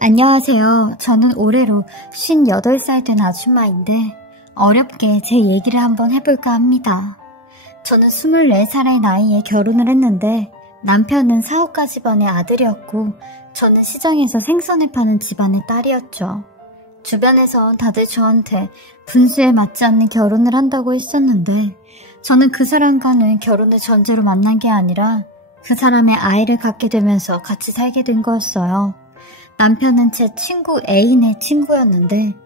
안녕하세요. 저는 올해로 58살 된 아줌마인데 어렵게 제 얘기를 한번 해볼까 합니다. 저는 24살의 나이에 결혼을 했는데 남편은 사업가 집안의 아들이었고 저는 시장에서 생선을 파는 집안의 딸이었죠. 주변에선 다들 저한테 분수에 맞지 않는 결혼을 한다고 했었는데 저는 그 사람과는 결혼을 전제로 만난 게 아니라 그 사람의 아이를 갖게 되면서 같이 살게 된 거였어요. 남편은 제 친구 애인의 친구였는데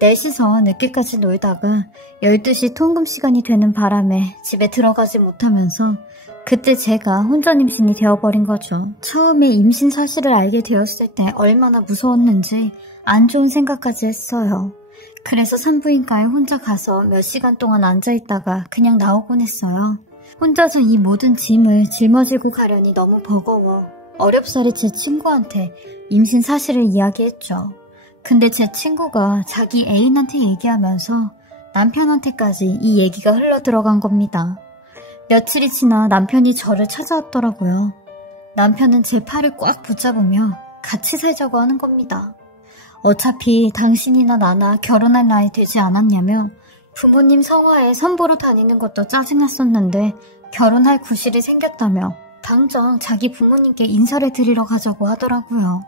넷이서 늦게까지 놀다가 12시 통금 시간이 되는 바람에 집에 들어가지 못하면서 그때 제가 혼전 임신이 되어버린 거죠. 처음에 임신 사실을 알게 되었을 때 얼마나 무서웠는지 안 좋은 생각까지 했어요. 그래서 산부인과에 혼자 가서 몇 시간 동안 앉아있다가 그냥 나오곤 했어요. 혼자서 이 모든 짐을 짊어지고 가려니 너무 버거워 어렵사리 제 친구한테 임신 사실을 이야기했죠. 근데 제 친구가 자기 애인한테 얘기하면서 남편한테까지 이 얘기가 흘러들어간 겁니다. 며칠이 지나 남편이 저를 찾아왔더라고요. 남편은 제 팔을 꽉 붙잡으며 같이 살자고 하는 겁니다. 어차피 당신이나 나나 결혼할 나이 되지 않았냐며 부모님 성화에 선보러 다니는 것도 짜증났었는데 결혼할 구실이 생겼다며 당장 자기 부모님께 인사를 드리러 가자고 하더라고요.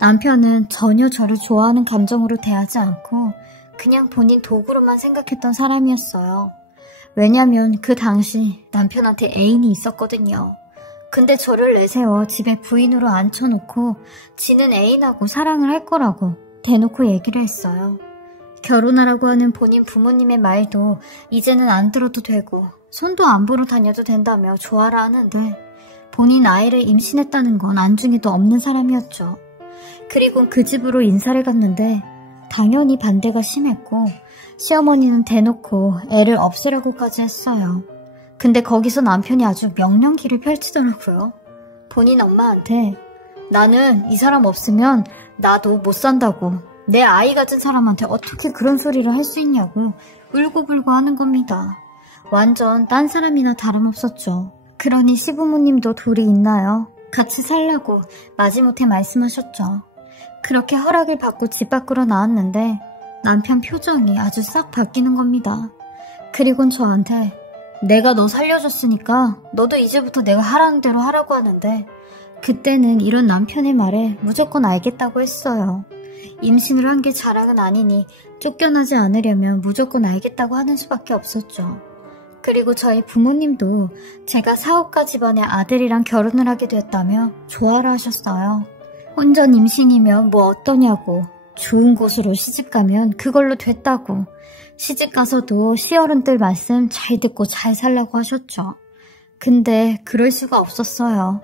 남편은 전혀 저를 좋아하는 감정으로 대하지 않고 그냥 본인 도구로만 생각했던 사람이었어요. 왜냐면 그 당시 남편한테 애인이 있었거든요. 근데 저를 내세워 집에 부인으로 앉혀놓고 지는 애인하고 사랑을 할 거라고 대놓고 얘기를 했어요. 결혼하라고 하는 본인 부모님의 말도 이제는 안 들어도 되고 손도 안 보러 다녀도 된다며 좋아라 하는데 본인 아이를 임신했다는 건 안중에도 없는 사람이었죠. 그리고 그 집으로 인사를 갔는데 당연히 반대가 심했고 시어머니는 대놓고 애를 없애라고까지 했어요. 근데 거기서 남편이 아주 명령기를 펼치더라고요. 본인 엄마한테 나는 이 사람 없으면 나도 못 산다고 내 아이 가진 사람한테 어떻게 그런 소리를 할 수 있냐고 울고불고 하는 겁니다. 완전 딴 사람이나 다름없었죠. 그러니 시부모님도 둘이 있나요? 같이 살라고 마지못해 말씀하셨죠. 그렇게 허락을 받고 집 밖으로 나왔는데 남편 표정이 아주 싹 바뀌는 겁니다. 그리곤 저한테 내가 너 살려줬으니까 너도 이제부터 내가 하라는 대로 하라고 하는데 그때는 이런 남편의 말에 무조건 알겠다고 했어요. 임신을 한 게 자랑은 아니니 쫓겨나지 않으려면 무조건 알겠다고 하는 수밖에 없었죠. 그리고 저희 부모님도 제가 사업가 집안의 아들이랑 결혼을 하게 됐다며 좋아라 하셨어요. 혼전 임신이면 뭐 어떠냐고 좋은 곳으로 시집가면 그걸로 됐다고 시집가서도 시어른들 말씀 잘 듣고 잘 살라고 하셨죠. 근데 그럴 수가 없었어요.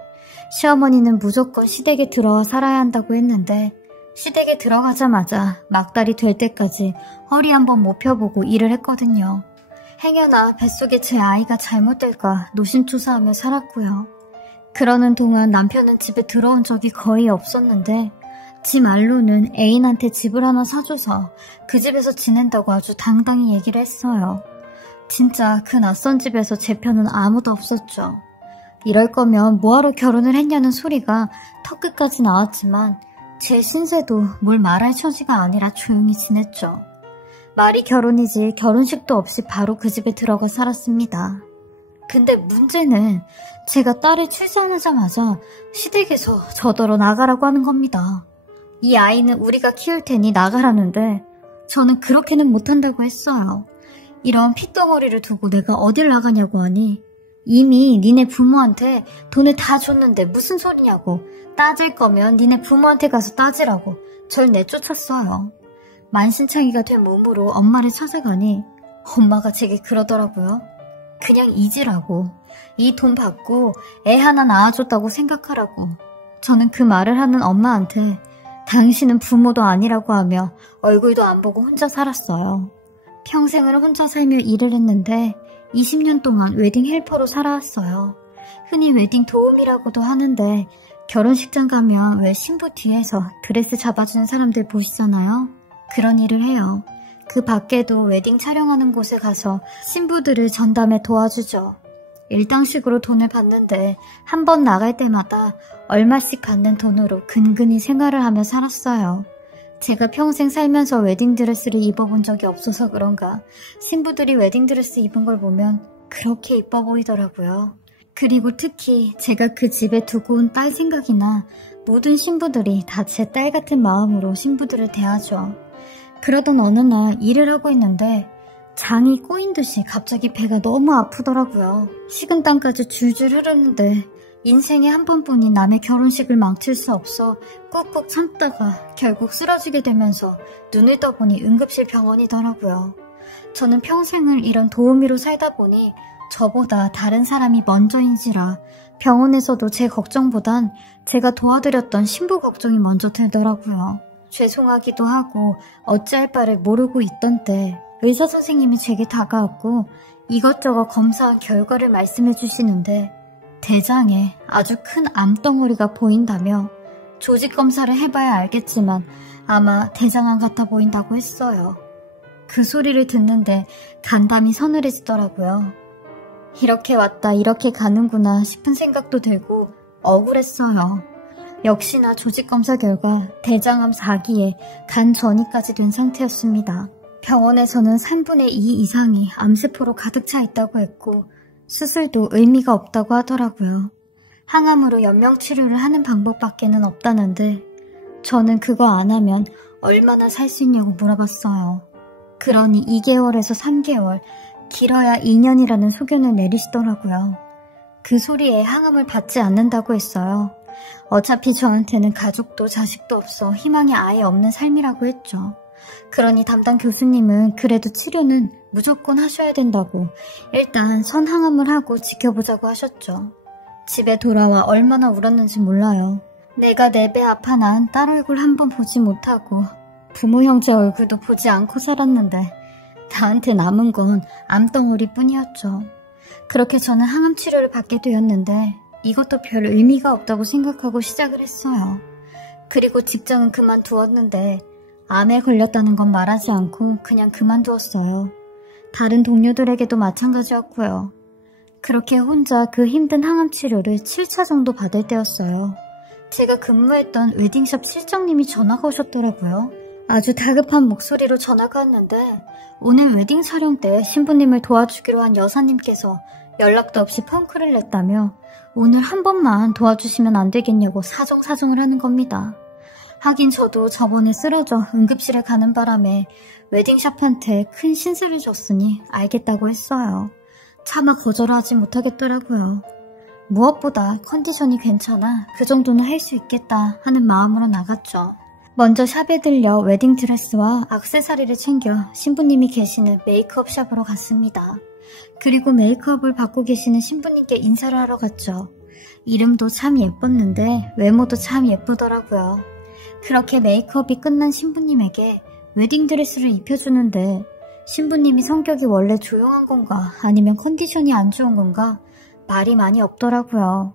시어머니는 무조건 시댁에 들어와 살아야 한다고 했는데 시댁에 들어가자마자 막달이 될 때까지 허리 한번 못 펴보고 일을 했거든요. 행여나 뱃속에 제 아이가 잘못될까 노심초사하며 살았고요. 그러는 동안 남편은 집에 들어온 적이 거의 없었는데 지 말로는 애인한테 집을 하나 사줘서 그 집에서 지낸다고 아주 당당히 얘기를 했어요. 진짜 그 낯선 집에서 제 편은 아무도 없었죠. 이럴 거면 뭐하러 결혼을 했냐는 소리가 턱끝까지 나왔지만 제 신세도 뭘 말할 처지가 아니라 조용히 지냈죠. 말이 결혼이지 결혼식도 없이 바로 그 집에 들어가 살았습니다. 근데 문제는 제가 딸을 출산하자마자 시댁에서 저더러 나가라고 하는 겁니다. 이 아이는 우리가 키울 테니 나가라는데 저는 그렇게는 못한다고 했어요. 이런 핏덩어리를 두고 내가 어딜 나가냐고 하니 이미 니네 부모한테 돈을 다 줬는데 무슨 소리냐고 따질 거면 니네 부모한테 가서 따지라고 절 내쫓았어요. 만신창이가 된 몸으로 엄마를 찾아가니 엄마가 제게 그러더라고요. 그냥 잊으라고. 이 돈 받고 애 하나 낳아줬다고 생각하라고. 저는 그 말을 하는 엄마한테 당신은 부모도 아니라고 하며 얼굴도 안 보고 혼자 살았어요. 평생을 혼자 살며 일을 했는데 20년 동안 웨딩 헬퍼로 살아왔어요. 흔히 웨딩 도우미라고도 하는데 결혼식장 가면 왜 신부 뒤에서 드레스 잡아주는 사람들 보시잖아요. 그런 일을 해요. 그 밖에도 웨딩 촬영하는 곳에 가서 신부들을 전담해 도와주죠. 일당식으로 돈을 받는데 한 번 나갈 때마다 얼마씩 받는 돈으로 근근히 생활을 하며 살았어요. 제가 평생 살면서 웨딩드레스를 입어본 적이 없어서 그런가 신부들이 웨딩드레스 입은 걸 보면 그렇게 이뻐 보이더라고요. 그리고 특히 제가 그 집에 두고 온 딸 생각이 나 모든 신부들이 다 제 딸 같은 마음으로 신부들을 대하죠. 그러던 어느 날 일을 하고 있는데 장이 꼬인 듯이 갑자기 배가 너무 아프더라고요. 식은땀까지 줄줄 흐르는데 인생에 한 번뿐인 남의 결혼식을 망칠 수 없어 꾹꾹 참다가 결국 쓰러지게 되면서 눈을 떠보니 응급실 병원이더라고요. 저는 평생을 이런 도우미로 살다 보니 저보다 다른 사람이 먼저인지라 병원에서도 제 걱정보단 제가 도와드렸던 신부 걱정이 먼저 들더라고요. 죄송하기도 하고 어찌할 바를 모르고 있던 때 의사 선생님이 제게 다가왔고 이것저것 검사한 결과를 말씀해 주시는데 대장에 아주 큰 암덩어리가 보인다며 조직 검사를 해봐야 알겠지만 아마 대장암 같아 보인다고 했어요. 그 소리를 듣는데 간담이 서늘해지더라고요. 이렇게 왔다 이렇게 가는구나 싶은 생각도 들고 억울했어요. 역시나 조직검사 결과 대장암 4기에 간 전이까지 된 상태였습니다. 병원에서는 3분의 2 이상이 암세포로 가득 차 있다고 했고 수술도 의미가 없다고 하더라고요. 항암으로 연명치료를 하는 방법밖에는 없다는데 저는 그거 안 하면 얼마나 살 수 있냐고 물어봤어요. 그러니 2개월에서 3개월, 길어야 2년이라는 소견을 내리시더라고요. 그 소리에 항암을 받지 않는다고 했어요. 어차피 저한테는 가족도 자식도 없어 희망이 아예 없는 삶이라고 했죠. 그러니 담당 교수님은 그래도 치료는 무조건 하셔야 된다고 일단 선항암을 하고 지켜보자고 하셨죠. 집에 돌아와 얼마나 울었는지 몰라요. 내가 내 배 아파 낳은 딸 얼굴 한번 보지 못하고 부모 형제 얼굴도 보지 않고 살았는데 나한테 남은 건 암덩어리 뿐이었죠. 그렇게 저는 항암 치료를 받게 되었는데 이것도 별 의미가 없다고 생각하고 시작을 했어요. 그리고 직장은 그만두었는데 암에 걸렸다는 건 말하지 않고 그냥 그만두었어요. 다른 동료들에게도 마찬가지였고요. 그렇게 혼자 그 힘든 항암 치료를 7차 정도 받을 때였어요. 제가 근무했던 웨딩샵 실장님이 전화가 오셨더라고요. 아주 다급한 목소리로 전화가 왔는데 오늘 웨딩 촬영 때 신부님을 도와주기로 한 여사님께서 연락도 없이 펑크를 냈다며 오늘 한 번만 도와주시면 안 되겠냐고 사정사정을 하는 겁니다. 하긴 저도 저번에 쓰러져 응급실에 가는 바람에 웨딩샵한테 큰 신세를 줬으니 알겠다고 했어요. 차마 거절하지 못하겠더라고요. 무엇보다 컨디션이 괜찮아 그 정도는 할 수 있겠다 하는 마음으로 나갔죠. 먼저 샵에 들려 웨딩드레스와 액세서리를 챙겨 신부님이 계시는 메이크업 샵으로 갔습니다. 그리고 메이크업을 받고 계시는 신부님께 인사를 하러 갔죠. 이름도 참 예뻤는데 외모도 참 예쁘더라고요. 그렇게 메이크업이 끝난 신부님에게 웨딩드레스를 입혀주는데 신부님이 성격이 원래 조용한 건가 아니면 컨디션이 안 좋은 건가 말이 많이 없더라고요.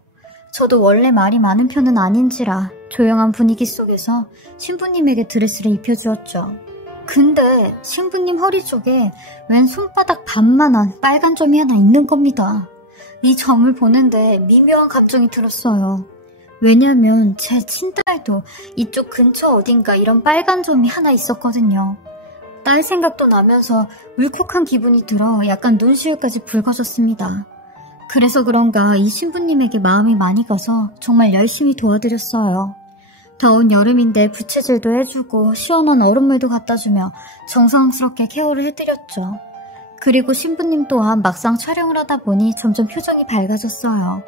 저도 원래 말이 많은 편은 아닌지라 조용한 분위기 속에서 신부님에게 드레스를 입혀주었죠. 근데 신부님 허리 쪽에 웬 손바닥 반만한 빨간 점이 하나 있는 겁니다. 이 점을 보는데 미묘한 감정이 들었어요. 왜냐면 제 친딸도 이쪽 근처 어딘가 이런 빨간 점이 하나 있었거든요. 딸 생각도 나면서 울컥한 기분이 들어 약간 눈시울까지 붉어졌습니다. 그래서 그런가 이 신부님에게 마음이 많이 가서 정말 열심히 도와드렸어요. 더운 여름인데 부채질도 해주고 시원한 얼음물도 갖다주며 정성스럽게 케어를 해드렸죠. 그리고 신부님 또한 막상 촬영을 하다 보니 점점 표정이 밝아졌어요.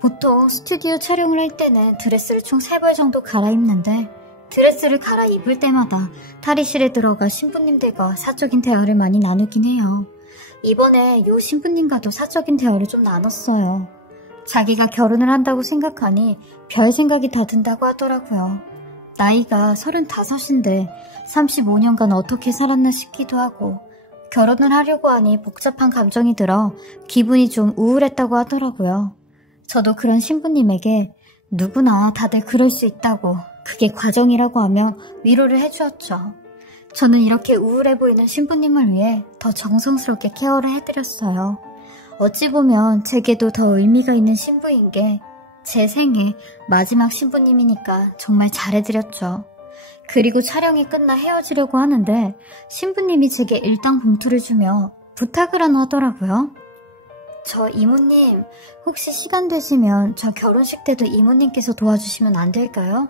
보통 스튜디오 촬영을 할 때는 드레스를 총 3벌 정도 갈아입는데 드레스를 갈아입을 때마다 탈의실에 들어가 신부님들과 사적인 대화를 많이 나누긴 해요. 이번에 요 신부님과도 사적인 대화를 좀 나눴어요. 자기가 결혼을 한다고 생각하니 별 생각이 다 든다고 하더라고요. 나이가 35인데 35년간 어떻게 살았나 싶기도 하고 결혼을 하려고 하니 복잡한 감정이 들어 기분이 좀 우울했다고 하더라고요. 저도 그런 신부님에게 누구나 다들 그럴 수 있다고 그게 과정이라고 하며 위로를 해주었죠. 저는 이렇게 우울해 보이는 신부님을 위해 더 정성스럽게 케어를 해드렸어요. 어찌 보면 제게도 더 의미가 있는 신부인 게 제 생애 마지막 신부님이니까 정말 잘해드렸죠. 그리고 촬영이 끝나 헤어지려고 하는데 신부님이 제게 일당 봉투를 주며 부탁을 하나 하더라고요. 저 이모님, 혹시 시간 되시면 저 결혼식 때도 이모님께서 도와주시면 안 될까요?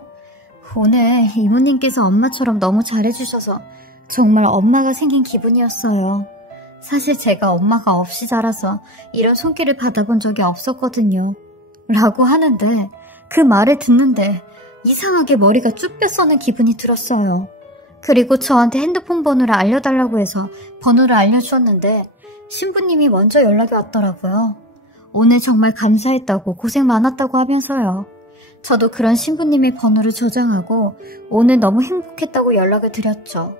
오늘 이모님께서 엄마처럼 너무 잘해주셔서 정말 엄마가 생긴 기분이었어요. 사실 제가 엄마가 없이 자라서 이런 손길을 받아본 적이 없었거든요. 라고 하는데 그 말을 듣는데 이상하게 머리가 쭉 뼈서는 기분이 들었어요. 그리고 저한테 핸드폰 번호를 알려달라고 해서 번호를 알려주었는데 신부님이 먼저 연락이 왔더라고요. 오늘 정말 감사했다고 고생 많았다고 하면서요. 저도 그런 신부님의 번호를 저장하고 오늘 너무 행복했다고 연락을 드렸죠.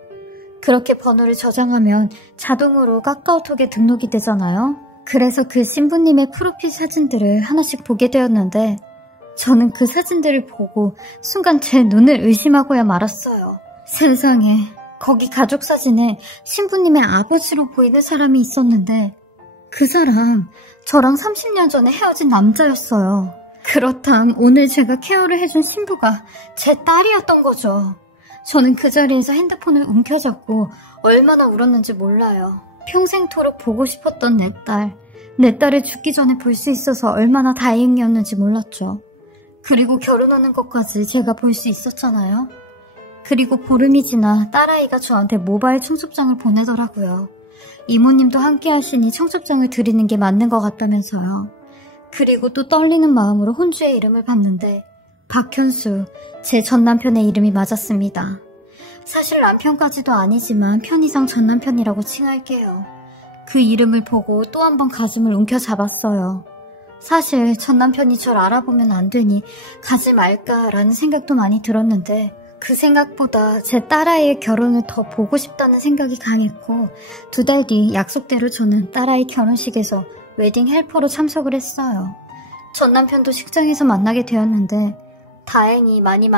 그렇게 번호를 저장하면 자동으로 카카오톡에 등록이 되잖아요. 그래서 그 신부님의 프로필 사진들을 하나씩 보게 되었는데 저는 그 사진들을 보고 순간 제 눈을 의심하고야 말았어요. 세상에, 거기 가족 사진에 신부님의 아버지로 보이는 사람이 있었는데 그 사람 저랑 30년 전에 헤어진 남자였어요. 그렇담 오늘 제가 케어를 해준 신부가 제 딸이었던 거죠. 저는 그 자리에서 핸드폰을 움켜잡고 얼마나 울었는지 몰라요. 평생토록 보고 싶었던 내 딸을 죽기 전에 볼 수 있어서 얼마나 다행이었는지 몰랐죠. 그리고 결혼하는 것까지 제가 볼 수 있었잖아요. 그리고 보름이 지나 딸아이가 저한테 모바일 청첩장을 보내더라고요. 이모님도 함께 하시니 청첩장을 드리는 게 맞는 것 같다면서요. 그리고 또 떨리는 마음으로 혼주의 이름을 봤는데 박현수, 제 전남편의 이름이 맞았습니다. 사실 남편까지도 아니지만 편의상 전남편이라고 칭할게요. 그 이름을 보고 또 한 번 가슴을 움켜잡았어요. 사실 전남편이 절 알아보면 안 되니 가지 말까라는 생각도 많이 들었는데 그 생각보다 제 딸아이의 결혼을 더 보고 싶다는 생각이 강했고 2달 뒤 약속대로 저는 딸아이 결혼식에서 웨딩 헬퍼로 참석을 했어요. 전남편도 식장에서 만나게 되었는데 다행히 많이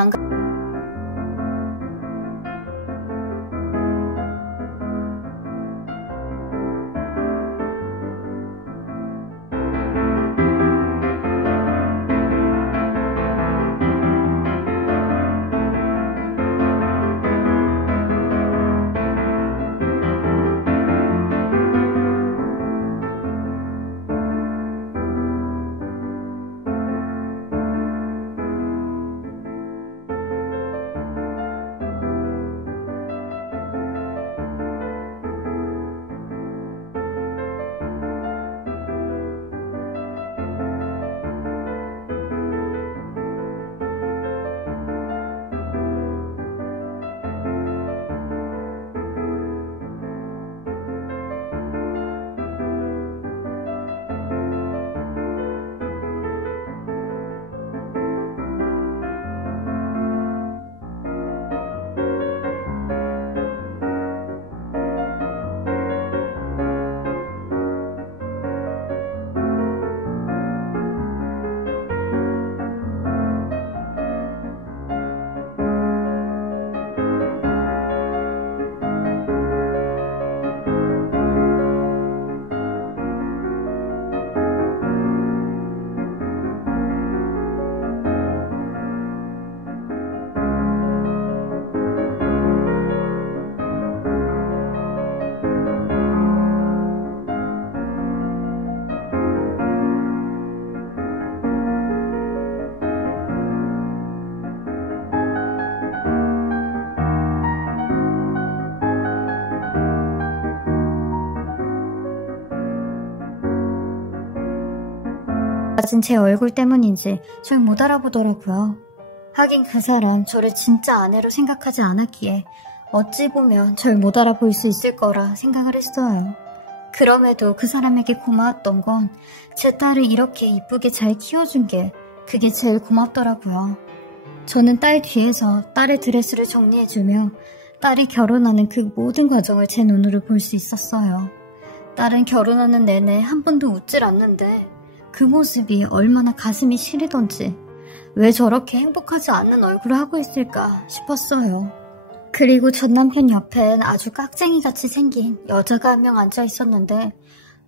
가진 제 얼굴 때문인지 절 못 알아보더라고요. 하긴 그 사람 저를 진짜 아내로 생각하지 않았기에 어찌 보면 절 못 알아볼 수 있을 거라 생각을 했어요. 그럼에도 그 사람에게 고마웠던 건 제 딸을 이렇게 이쁘게 잘 키워준 게 그게 제일 고맙더라고요. 저는 딸 뒤에서 딸의 드레스를 정리해주며 딸이 결혼하는 그 모든 과정을 제 눈으로 볼 수 있었어요. 딸은 결혼하는 내내 한 번도 웃질 않는데 그 모습이 얼마나 가슴이 시리던지 왜 저렇게 행복하지 않는 얼굴을 하고 있을까 싶었어요. 그리고 전 남편 옆엔 아주 깍쟁이같이 생긴 여자가 한 명 앉아 있었는데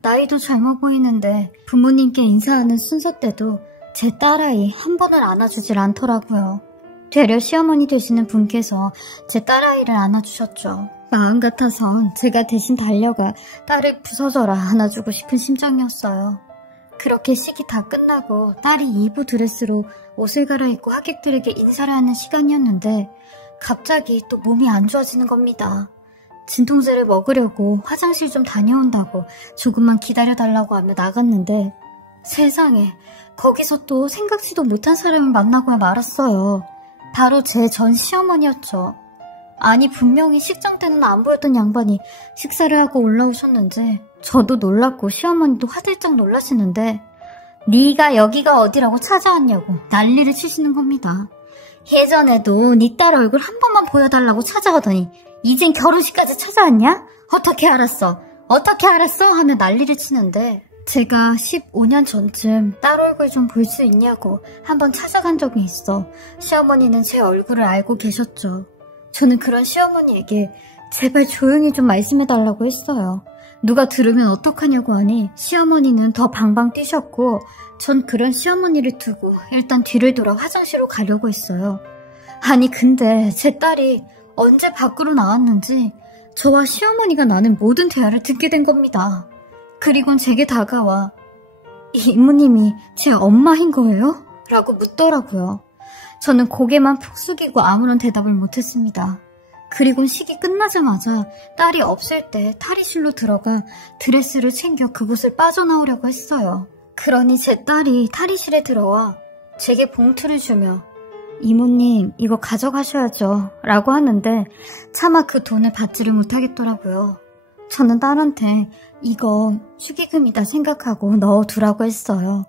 나이도 젊어 보이는데 부모님께 인사하는 순서 때도 제 딸아이 한 번을 안아주질 않더라고요. 되려 시어머니 되시는 분께서 제 딸아이를 안아주셨죠. 마음 같아선 제가 대신 달려가 딸을 부서져라 안아주고 싶은 심정이었어요. 그렇게 식이 다 끝나고 딸이 이브 드레스로 옷을 갈아입고 하객들에게 인사를 하는 시간이었는데 갑자기 또 몸이 안 좋아지는 겁니다. 진통제를 먹으려고 화장실 좀 다녀온다고 조금만 기다려달라고 하며 나갔는데 세상에 거기서 또 생각지도 못한 사람을 만나고야 말았어요. 바로 제 전 시어머니였죠. 아니 분명히 식장 때는 안 보였던 양반이 식사를 하고 올라오셨는지 저도 놀랐고 시어머니도 화들짝 놀라시는데 네가 여기가 어디라고 찾아왔냐고 난리를 치시는 겁니다. 예전에도 네 딸 얼굴 한 번만 보여달라고 찾아오더니 이젠 결혼식까지 찾아왔냐? 어떻게 알았어? 어떻게 알았어? 하며 난리를 치는데 제가 15년 전쯤 딸 얼굴 좀 볼 수 있냐고 한번 찾아간 적이 있어 시어머니는 제 얼굴을 알고 계셨죠. 저는 그런 시어머니에게 제발 조용히 좀 말씀해달라고 했어요. 누가 들으면 어떡하냐고 하니 시어머니는 더 방방 뛰셨고 전 그런 시어머니를 두고 일단 뒤를 돌아 화장실로 가려고 했어요. 아니 근데 제 딸이 언제 밖으로 나왔는지 저와 시어머니가 나눈 모든 대화를 듣게 된 겁니다. 그리곤 제게 다가와 이모님이 제 엄마인 거예요? 라고 묻더라고요. 저는 고개만 푹 숙이고 아무런 대답을 못했습니다. 그리곤 식이 끝나자마자 딸이 없을 때 탈의실로 들어가 드레스를 챙겨 그곳을 빠져나오려고 했어요. 그러니 제 딸이 탈의실에 들어와 제게 봉투를 주며 이모님 이거 가져가셔야죠 라고 하는데 차마 그 돈을 받지를 못하겠더라고요. 저는 딸한테 이거 축의금이다 생각하고 넣어두라고 했어요.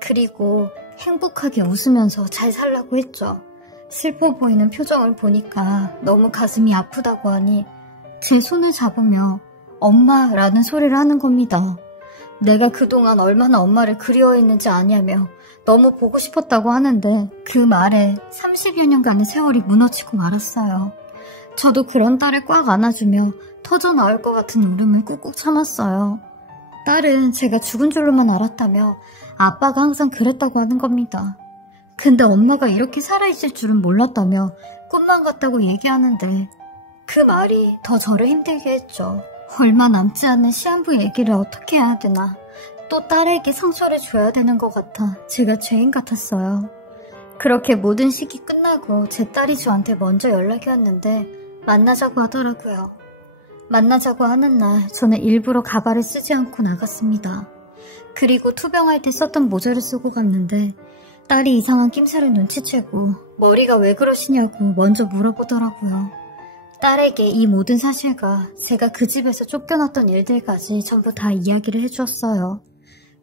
그리고 행복하게 웃으면서 잘 살라고 했죠. 슬퍼 보이는 표정을 보니까 너무 가슴이 아프다고 하니 제 손을 잡으며 엄마라는 소리를 하는 겁니다. 내가 그동안 얼마나 엄마를 그리워했는지 아냐며 너무 보고 싶었다고 하는데 그 말에 30여 년간의 세월이 무너지고 말았어요. 저도 그런 딸을 꽉 안아주며 터져나올 것 같은 울음을 꾹꾹 참았어요. 딸은 제가 죽은 줄로만 알았다며 아빠가 항상 그랬다고 하는 겁니다. 근데 엄마가 이렇게 살아있을 줄은 몰랐다며 꿈만 같다고 얘기하는데 그 말이 더 저를 힘들게 했죠. 얼마 남지 않은 시한부 얘기를 어떻게 해야 되나 또 딸에게 상처를 줘야 되는 것 같아 제가 죄인 같았어요. 그렇게 모든 식이 끝나고 제 딸이 저한테 먼저 연락이 왔는데 만나자고 하더라고요. 만나자고 하는 날 저는 일부러 가발을 쓰지 않고 나갔습니다. 그리고 투병할 때 썼던 모자를 쓰고 갔는데 딸이 이상한 낌새를 눈치채고 머리가 왜 그러시냐고 먼저 물어보더라고요. 딸에게 이 모든 사실과 제가 그 집에서 쫓겨났던 일들까지 전부 다 이야기를 해주었어요.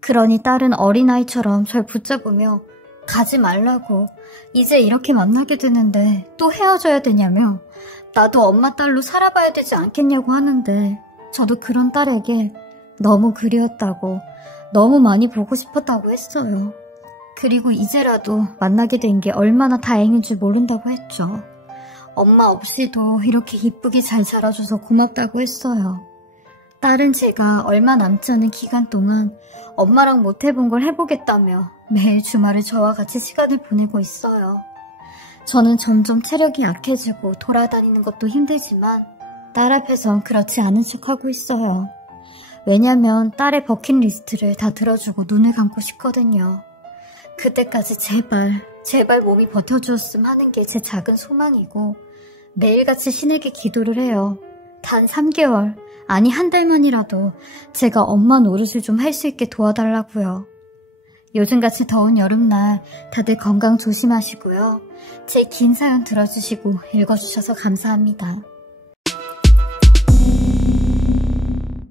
그러니 딸은 어린아이처럼 절 붙잡으며 가지 말라고 이제 이렇게 만나게 되는데 또 헤어져야 되냐며 나도 엄마 딸로 살아봐야 되지 않겠냐고 하는데 저도 그런 딸에게 너무 그리웠다고 너무 많이 보고 싶었다고 했어요. 그리고 이제라도 만나게 된 게 얼마나 다행인 줄 모른다고 했죠. 엄마 없이도 이렇게 이쁘게 잘 자라줘서 고맙다고 했어요. 딸은 제가 얼마 남지 않은 기간 동안 엄마랑 못 해본 걸 해보겠다며 매일 주말을 저와 같이 시간을 보내고 있어요. 저는 점점 체력이 약해지고 돌아다니는 것도 힘들지만 딸 앞에선 그렇지 않은 척하고 있어요. 왜냐면 딸의 버킷리스트를 다 들어주고 눈을 감고 싶거든요. 그때까지 제발 몸이 버텨주었음 하는 게 제 작은 소망이고 매일같이 신에게 기도를 해요. 단 3개월, 아니 한 달만이라도 제가 엄마 노릇을 좀 할 수 있게 도와달라고요. 요즘같이 더운 여름날 다들 건강 조심하시고요. 제 긴 사연 들어주시고 읽어주셔서 감사합니다.